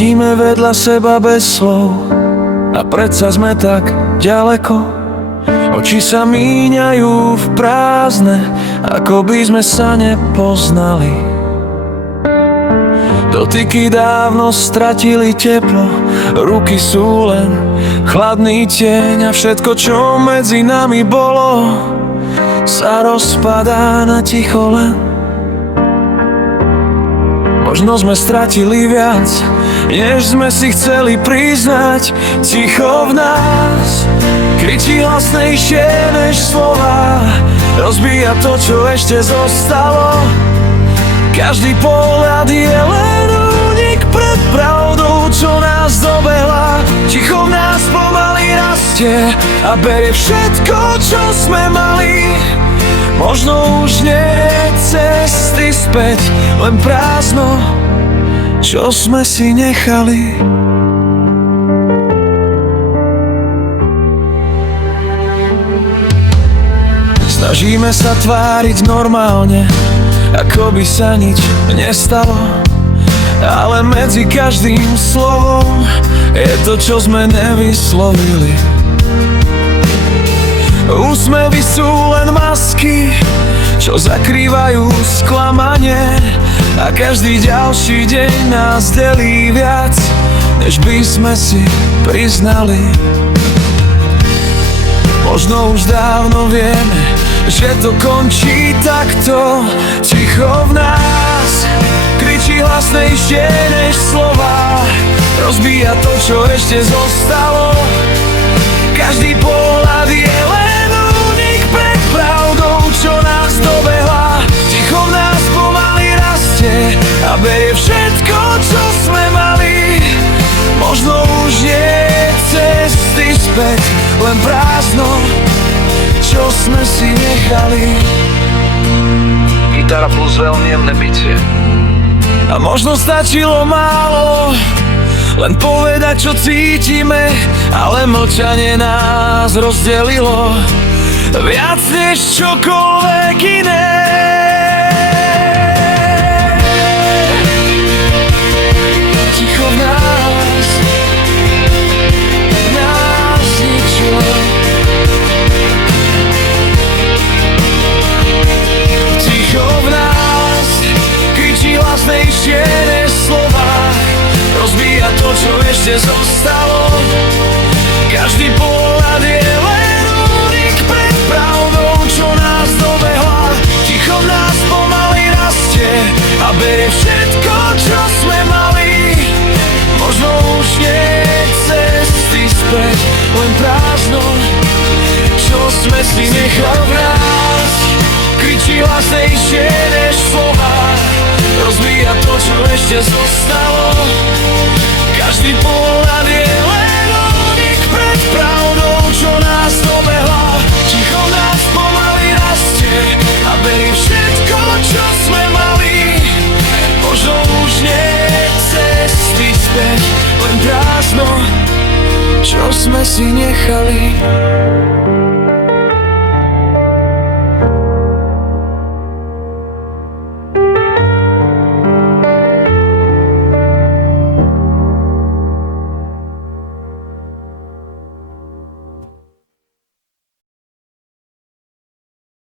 Sedíme vedľa seba bez slov a predsa sme tak ďaleko. Oči sa míňajú v prázdne, ako by sme sa nepoznali. Dotyky dávno stratili teplo, ruky sú len chladný tieň a všetko, čo medzi nami bolo, sa rozpadá na ticho len. Možno sme stratili viac, než sme si chceli priznať. Ticho v nás kričí hlasnejšie než slova, rozbíja to, čo ešte zostalo. Každý pohľad je len únik pred pravdou, čo nás dobehla. Ticho v nás pomaly rastie a berie všetko, čo sme mali. Možno už nie je cesty späť, len prázdno, čo sme si nechali. Snažíme sa tváriť normálne, ako by sa nič nestalo, ale medzi každým slovom je to, čo sme nevyslovili. Úsmevy sú len masky, čo zakrývajú sklamanie, a každý ďalší deň nás delí viac, než by sme si priznali. Možno už dávno vieme, že to končí takto. Ticho v nás kričí hlasnejšie než slova, rozbíja to, čo ešte zostalo. Každý pohľad je len únik pred pravdou, čo nás dobehla. Ticho v nás pomaly rastie a berie všetko, čo sme mali. Možno už nie je cesty späť, len prázdno, čo sme si nechali. Gitara plus veľmi jemné bicie. A možno stačilo málo, len povedať, čo cítime, ale mlčanie nás rozdelilo viac než čokoľvek iné. Ticho v nás zničilo. Ticho v nás kričí hlasnejšie než slova, rozbíja to, čo ešte zostalo. Každý pohľad je len únik pred pravdou, čo nás dobehla. Ticho v nás pomaly rastie a berie všetko, čo sme mali. Možno už nie je cesty späť, len prázdno, čo sme si nechali v nás. Kričí hlasnejšie než slova, rozbíja to, čo ešte zostalo. Každý pohľad je len únik pred pravdou, čo nás dobehla. Ticho v nás pomaly rastie a berie všetko, čo sme mali. Možno už nie je cesty späť, len prázdno, čo sme si nechali.